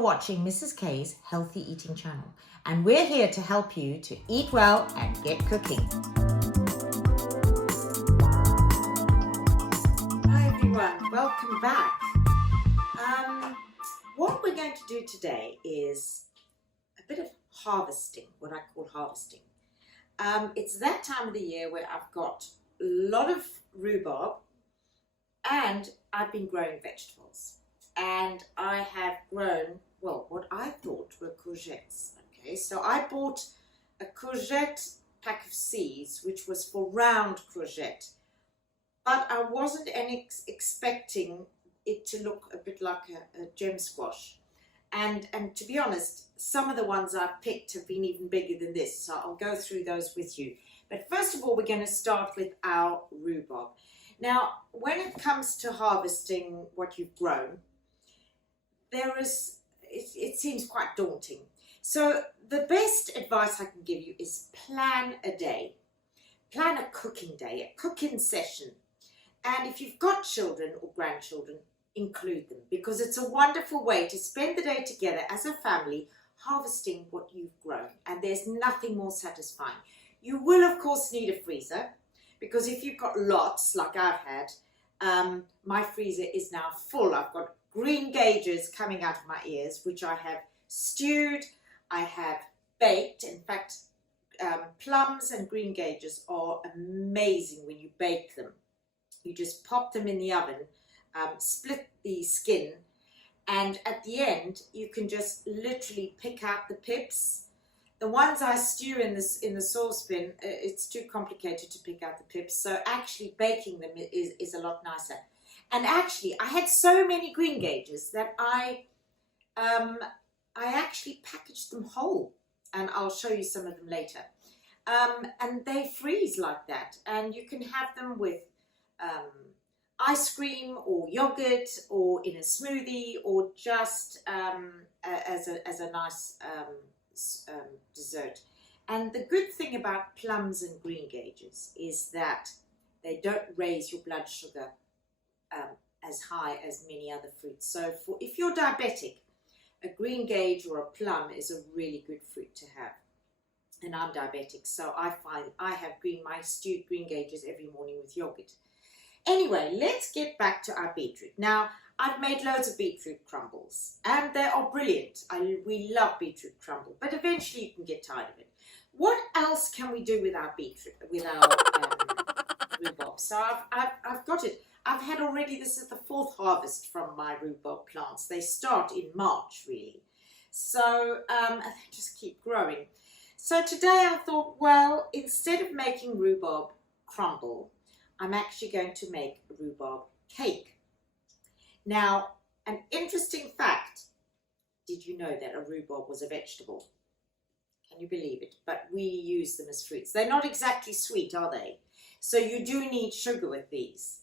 You're watching Mrs. K's Healthy Eating Channel, and we're here to help you to eat well and get cooking. Hi everyone, welcome back. What we're going to do today is a bit of harvesting, what I call harvesting. It's that time of the year where I've got a lot of rhubarb and I've been growing vegetables. And I have grown, well, what I thought were courgettes. Okay, so I bought a courgette pack of seeds, which was for round courgette, but I wasn't expecting it to look a bit like a gem squash. And to be honest, some of the ones I've picked have been even bigger than this, so I'll go through those with you. But first of all, we're going to start with our rhubarb. Now, when it comes to harvesting what you've grown, it seems quite daunting. So the best advice I can give you is plan a day. Plan a cooking day, a cooking session. And if you've got children or grandchildren, include them, because it's a wonderful way to spend the day together as a family harvesting what you've grown. And there's nothing more satisfying. You will, of course, need a freezer, because if you've got lots like I've had, my freezer is now full. I've got green gages coming out of my ears, which I have stewed, I have baked. In fact, plums and green gages are amazing when you bake them. You just pop them in the oven, split the skin, and at the end you can just literally pick out the pips. The ones I stew in the saucepan, it's too complicated to pick out the pips, so actually baking them is a lot nicer. And actually, I had so many green gages that I actually packaged them whole, and I'll show you some of them later. And they freeze like that, and you can have them with ice cream or yogurt, or in a smoothie, or just as a nice dessert. And the good thing about plums and green gages is that they don't raise your blood sugar as high as many other fruits. So if you're diabetic, a green gage or a plum is a really good fruit to have. And I'm diabetic, so I find I have my stewed green gages every morning with yogurt. Anyway, let's get back to our beetroot. Now, I've made loads of beetroot crumbles, and they are brilliant. We love beetroot crumble, but eventually you can get tired of it. What else can we do with our beetroot, with our rhubarb? So I've got it. I've had already, this is the 4th harvest from my rhubarb plants. They start in March, really. So, and they just keep growing. So today I thought, well, instead of making rhubarb crumble, I'm actually going to make a rhubarb cake. Now, an interesting fact, did you know that a rhubarb was a vegetable? Can you believe it? But we use them as fruits. They're not exactly sweet, are they? So you do need sugar with these.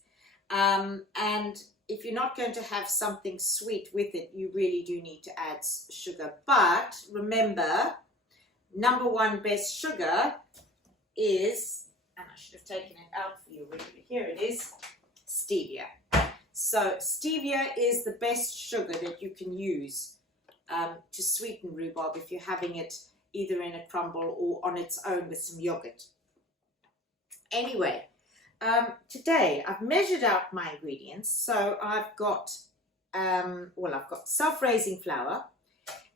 And if you're not going to have something sweet with it, you really do need to add sugar. But remember, #1 best sugar is, and I should have taken it out for you already, here it is, stevia. So stevia is the best sugar that you can use to sweeten rhubarb if you're having it either in a crumble or on its own with some yogurt. Anyway, today I've measured out my ingredients. So I've got, I've got self-raising flour,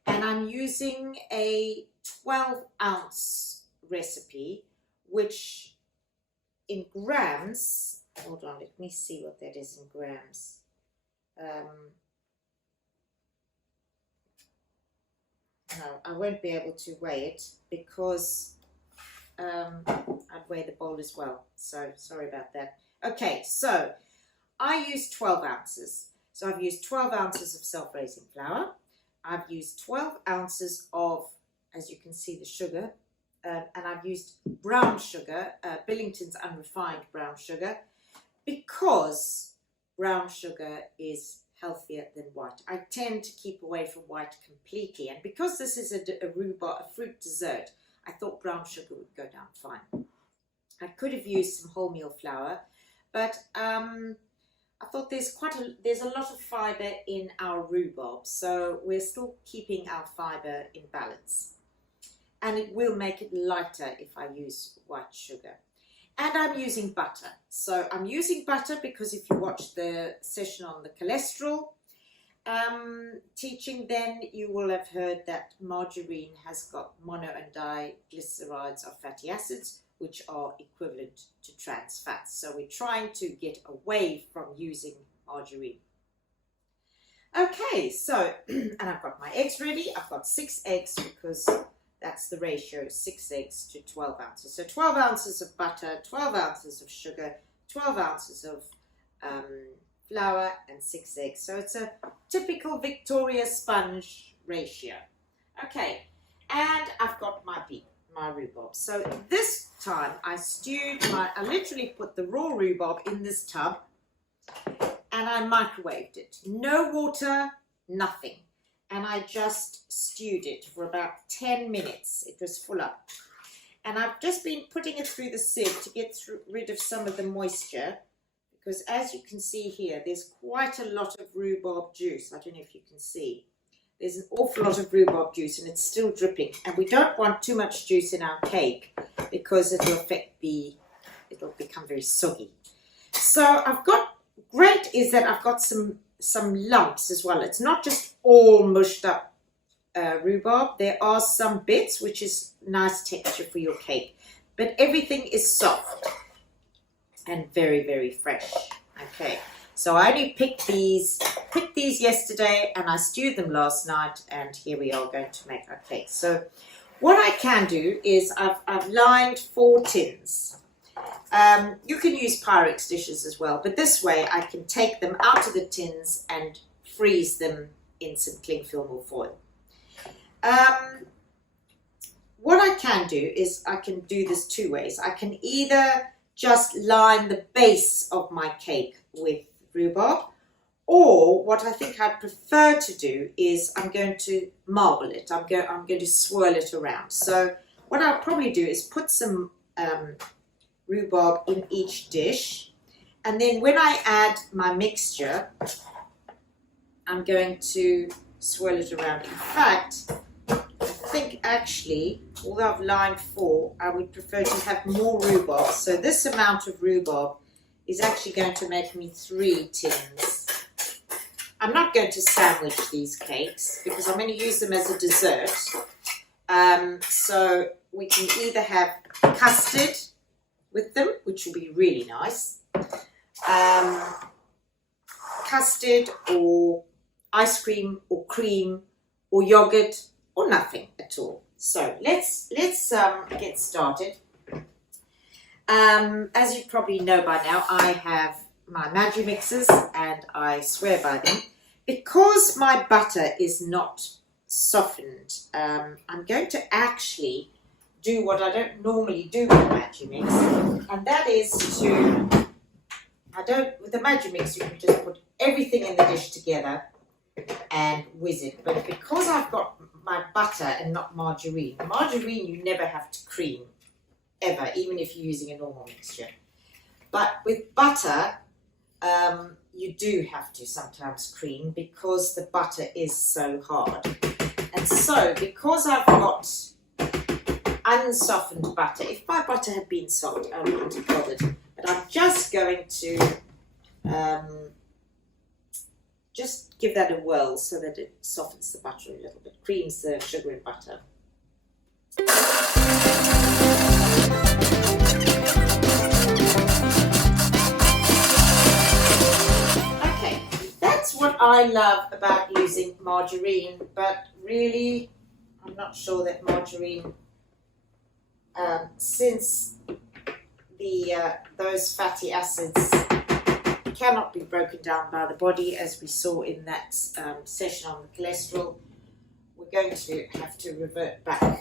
and I'm using a 12-ounce recipe, which in grams, hold on, let me see what that is in grams. No, I won't be able to weigh it because I'd weigh the bowl as well, so sorry about that. Okay, so I use 12 ounces. So I've used 12 ounces of self-raising flour. I've used 12 ounces of, as you can see, the sugar, and I've used brown sugar, Billington's unrefined brown sugar, because brown sugar is healthier than white. I tend to keep away from white completely, and because this is a fruit dessert, I thought brown sugar would go down fine. I could have used some wholemeal flour, but I thought there's a lot of fibre in our rhubarb, so we're still keeping our fibre in balance. And it will make it lighter if I use white sugar. And I'm using butter. So I'm using butter because if you watch the session on the cholesterol teaching, then you will have heard that margarine has got mono and diglycerides of fatty acids, which are equivalent to trans fats. So we're trying to get away from using margarine. Okay, so, and I've got my eggs ready. I've got 6 eggs because that's the ratio, 6 eggs to 12 ounces. So 12 ounces of butter, 12 ounces of sugar, 12 ounces of flour, and 6 eggs. So it's a typical Victoria sponge ratio. Okay, and I've got my rhubarb. So this time I literally put the raw rhubarb in this tub and I microwaved it. No water, nothing. And I just stewed it for about 10 minutes. It was full up. And I've just been putting it through the sieve to get rid of some of the moisture, because as you can see here, there's quite a lot of rhubarb juice. I don't know if you can see. There's an awful lot of rhubarb juice and it's still dripping. And we don't want too much juice in our cake because it'll become very soggy. So great is that I've got some lumps as well. It's not just all mushed up rhubarb. There are some bits, which is nice texture for your cake. But everything is soft and very, very fresh. Okay, so I only picked these yesterday and I stewed them last night, and here we are going to make our cake. So what I can do is I've lined 4 tins. You can use Pyrex dishes as well, but this way I can take them out of the tins and freeze them in some cling film or foil. What I can do is I can do this 2 ways. I can either just line the base of my cake with rhubarb, or what I think I'd prefer to do is I'm going to marble it. I'm going to swirl it around. So what I'll probably do is put some rhubarb in each dish, and then when I add my mixture, I'm going to swirl it around. In fact, I think actually, although I've lined 4, I would prefer to have more rhubarb. So this amount of rhubarb is actually going to make me 3 tins. I'm not going to sandwich these cakes because I'm going to use them as a dessert. So we can either have custard with them, which will be really nice. Custard or ice cream or cream or yogurt or nothing at all. So let's get started. As you probably know by now, I have my Maggi mixers and I swear by them. Because my butter is not softened, I'm going to actually do what I don't normally do with the Maggi mix, and that is with the Maggi mix you can just put everything in the dish together and whiz it. But because I've got my butter and not margarine you never have to cream, ever, even if you're using a normal mixture. But with butter, you do have to sometimes cream because the butter is so hard. And so, because I've got unsoftened butter, if my butter had been soft, I wouldn't have bothered. But I'm just going to just give that a whirl so that it softens the butter a little bit, creams the sugar and butter. Okay, that's what I love about using margarine, but really I'm not sure that margarine, since those fatty acids cannot be broken down by the body, as we saw in that session on the cholesterol, we're going to have to revert back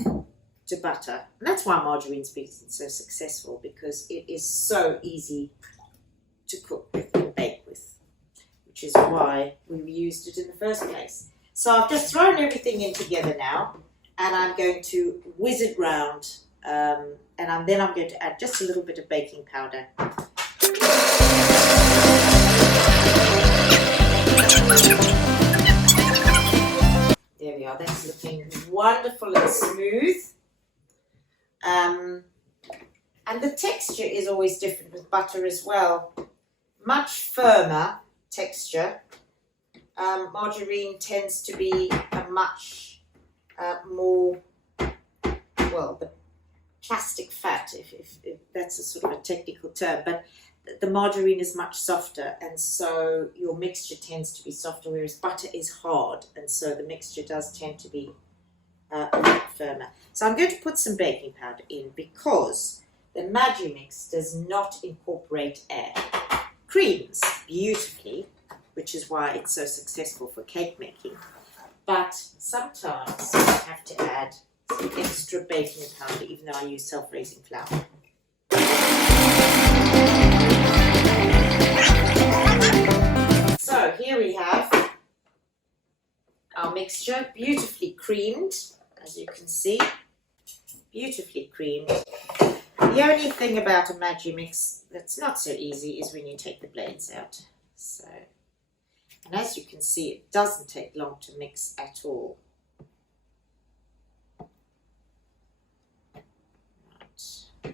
to butter. And that's why margarine's been so successful, because it is so easy to cook with and bake with, which is why we used it in the first place. So I've just thrown everything in together now, and I'm going to whiz it round, and then I'm going to add just a little bit of baking powder. There we are, that's looking wonderful and smooth. And the texture is always different with butter as well. Much firmer texture. Margarine tends to be a much more, well, the plastic fat, if that's a sort of a technical term, but the margarine is much softer, and so your mixture tends to be softer, whereas butter is hard, and so the mixture does tend to be a bit firmer. So I'm going to put some baking powder in because the Magimix does not incorporate air. Creams beautifully, which is why it's so successful for cake making, but sometimes you have to add some extra baking powder, even though I use self-raising flour. So here we have our mixture, beautifully creamed, as you can see, beautifully creamed. The only thing about a Magimix that's not so easy is when you take the blades out. So, and as you can see, it doesn't take long to mix at all. Right.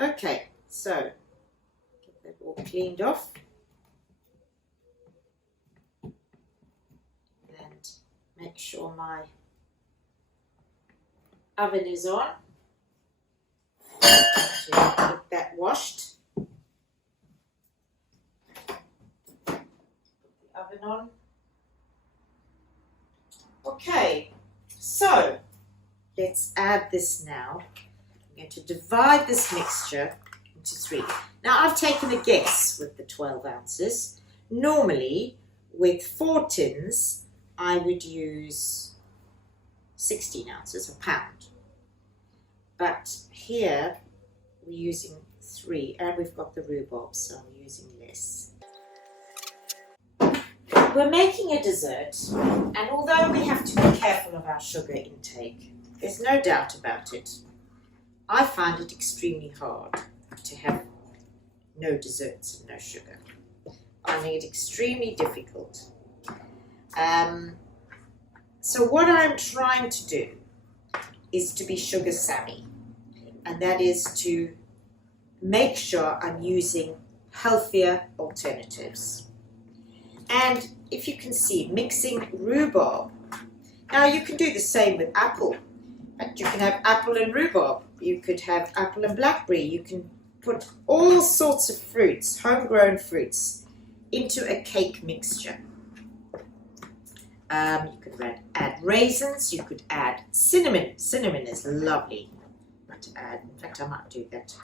Okay, so get that all cleaned off. And make sure my oven is on. To get that washed. Put the oven on. Okay, so let's add this now. I'm going to divide this mixture into 3. Now I've taken a guess with the 12 ounces. Normally with 4 tins I would use 16 ounces, a pound. But here we're using 3, and we've got the rhubarb, so I'm using less. We're making a dessert, and although we have to be careful of our sugar intake, there's no doubt about it, I find it extremely hard to have no desserts and no sugar. I find it extremely difficult. So what I'm trying to do is to be sugar savvy, and that is to make sure I'm using healthier alternatives. And if you can see, mixing rhubarb. Now you can do the same with apple. You can have apple and rhubarb. You could have apple and blackberry. You can put all sorts of fruits, homegrown fruits, into a cake mixture. You could add raisins. You could add cinnamon. Cinnamon is lovely to add. In fact, I might do that.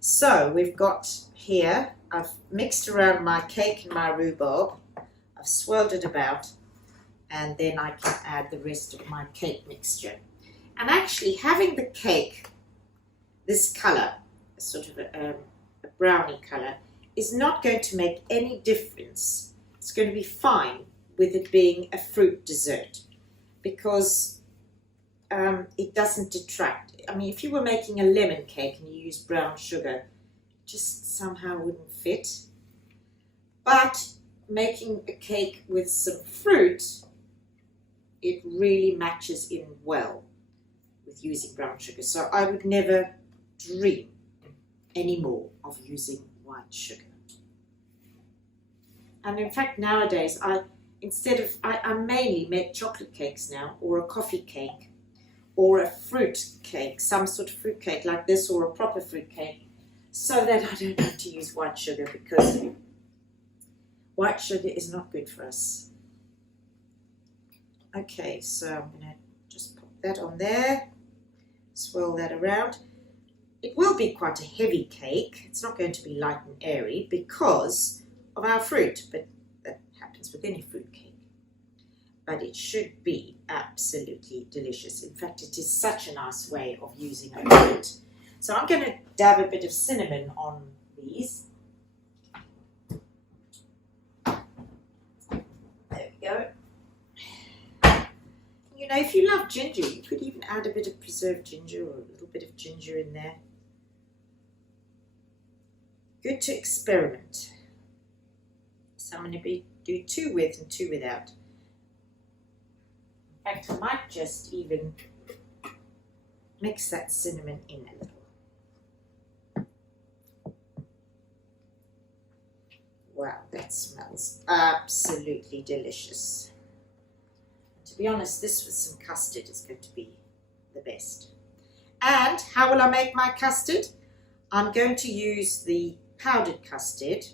So we've got here, I've mixed around my cake and my rhubarb. I've swirled it about, and then I can add the rest of my cake mixture. And actually having the cake this colour, sort of a brownie colour, is not going to make any difference. It's going to be fine with it being a fruit dessert, because it doesn't detract. I mean, if you were making a lemon cake and you used brown sugar, it just somehow wouldn't fit. But making a cake with some fruit, it really matches in well with using brown sugar. So I would never dream anymore of using white sugar. And in fact, nowadays, I mainly make chocolate cakes now, or a coffee cake, or a fruit cake, some sort of fruit cake like this, or a proper fruit cake, so that I don't have to use white sugar, because white sugar is not good for us. Okay, so I'm going to just put that on there, swirl that around. It will be quite a heavy cake. It's not going to be light and airy because of our fruit, but that happens with any fruit cake. But it should be absolutely delicious. In fact, it is such a nice way of using a fruit. So I'm going to dab a bit of cinnamon on these. There we go. You know, if you love ginger, you could even add a bit of preserved ginger or a little bit of ginger in there. good to experiment. So I'm going to do 2 with and 2 without. In fact, I might just even mix that cinnamon in a little. Wow, that smells absolutely delicious. To be honest, this with some custard is going to be the best. And how will I make my custard? I'm going to use the powdered custard.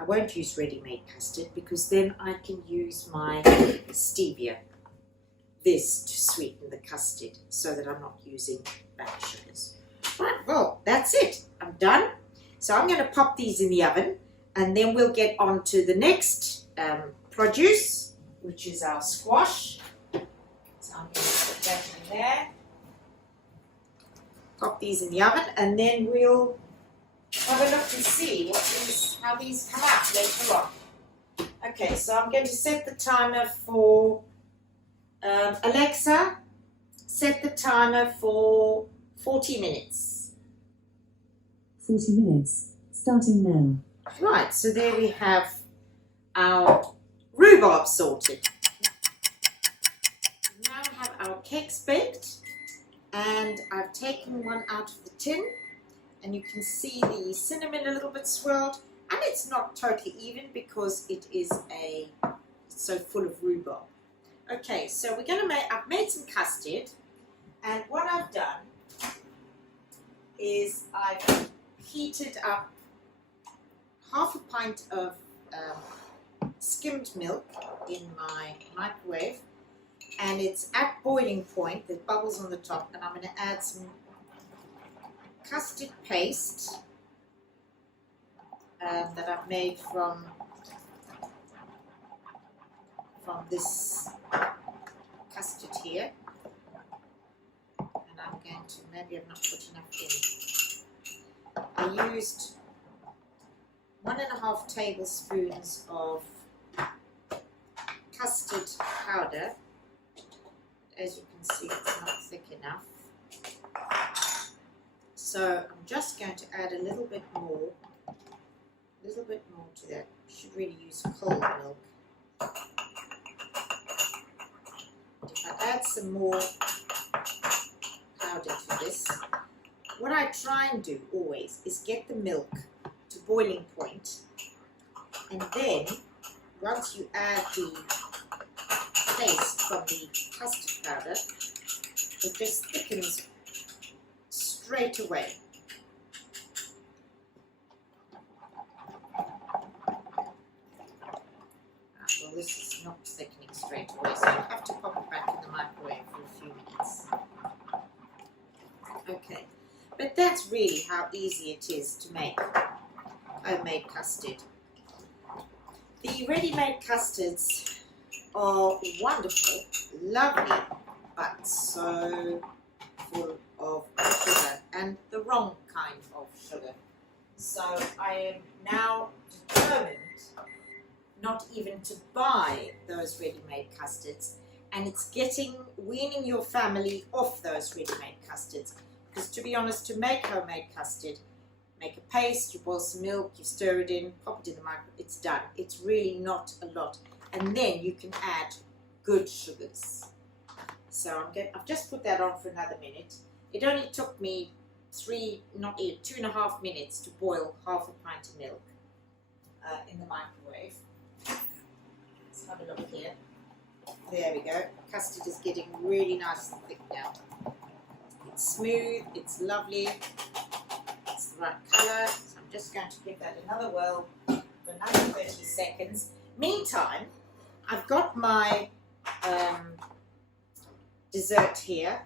I won't use ready-made custard because then I can use my stevia, this, to sweeten the custard so that I'm not using back sugars. Right, well, that's it. I'm done. So I'm going to pop these in the oven and then we'll get on to the next produce, which is our squash. So I'm going to put that in there. Pop these in the oven and then we'll have a look and see how these come out later on. Okay, so I'm going to set the timer for Alexa, set the timer for 40 minutes. 40 minutes, starting now. Right, so there we have our rhubarb sorted. Now we have our cakes baked, and I've taken one out of the tin. And you can see the cinnamon a little bit swirled, and it's not totally even because it is it's so full of rhubarb. Okay, so we're going to I've made some custard, and what I've done is I've heated up half a pint of skimmed milk in my microwave, and it's at boiling point. There's bubbles on the top, and I'm going to add some custard paste that I've made from this custard here, and I'm going to, maybe I've not put enough in. I used 1.5 tablespoons of custard powder. As you can see, it's not thick enough. So I'm just going to add a little bit more to that. You should really use cold milk. If I add some more powder to this, what I try and do always is get the milk to boiling point, and then once you add the paste from the custard powder, it just thickens straight away. Well, this is not thickening straight away, so you have to pop it back in the microwave for a few minutes. Okay, but that's really how easy it is to make homemade custard. The ready-made custards are wonderful, lovely, but so full of sugar, and the wrong kind of sugar. So I am now determined not even to buy those ready-made custards, and it's weaning your family off those ready-made custards, because to be honest, to make homemade custard, make a paste, you boil some milk, you stir it in, pop it in the microwave, it's done. It's really not a lot, and then you can add good sugars. So I've just put that on for another minute. It only took me 2.5 minutes to boil half a pint of milk in the microwave. Let's have a look here. There we go. Custard is getting really nice and thick now. It's smooth, it's lovely, it's the right colour. So I'm just going to give that another whirl for another 30 seconds. Meantime, I've got my dessert here,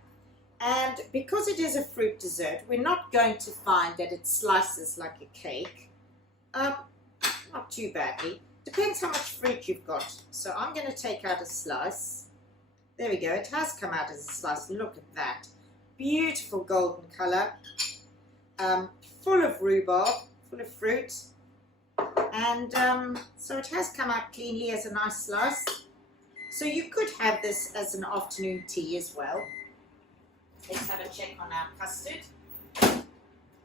and because it is a fruit dessert, we're not going to find that it slices like a cake. Not too badly. Depends how much fruit you've got. So I'm going to take out a slice. There we go. It has come out as a slice. Look at that. Beautiful golden colour. Full of rhubarb, full of fruit. And so it has come out cleanly as a nice slice. So you could have this as an afternoon tea as well. Let's have a check on our custard.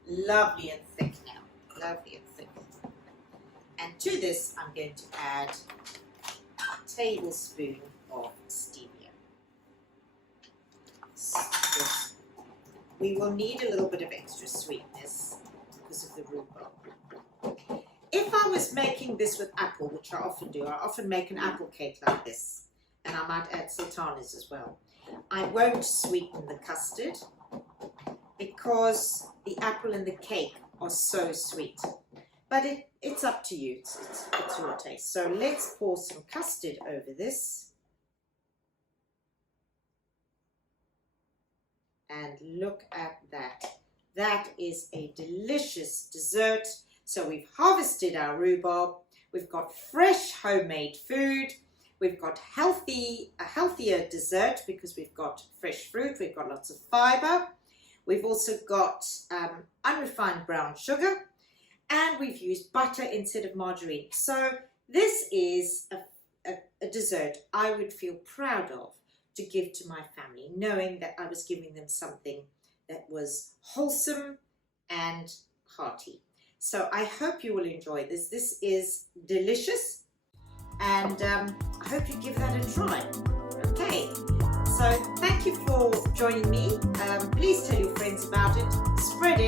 lovely and thick now. Lovely and thick. And to this, I'm going to add a tablespoon of stevia. So we will need a little bit of extra sweetness because of the rhubarb. If I was making this with apple, which I often do, I often make an apple cake like this, and I might add sultanas as well. I won't sweeten the custard because the apple and the cake are so sweet. But it's up to you, it's your taste. So let's pour some custard over this. And look at that. That is a delicious dessert. So we've harvested our rhubarb. We've got fresh homemade food. We've got a healthier dessert because we've got fresh fruit. We've got lots of fiber. We've also got unrefined brown sugar. And we've used butter instead of margarine. So this is a dessert I would feel proud of to give to my family, knowing that I was giving them something that was wholesome and hearty. So I hope you will enjoy this. This is delicious, and I hope you give that a try. Okay, so thank you for joining me. Please tell your friends about it, spread it.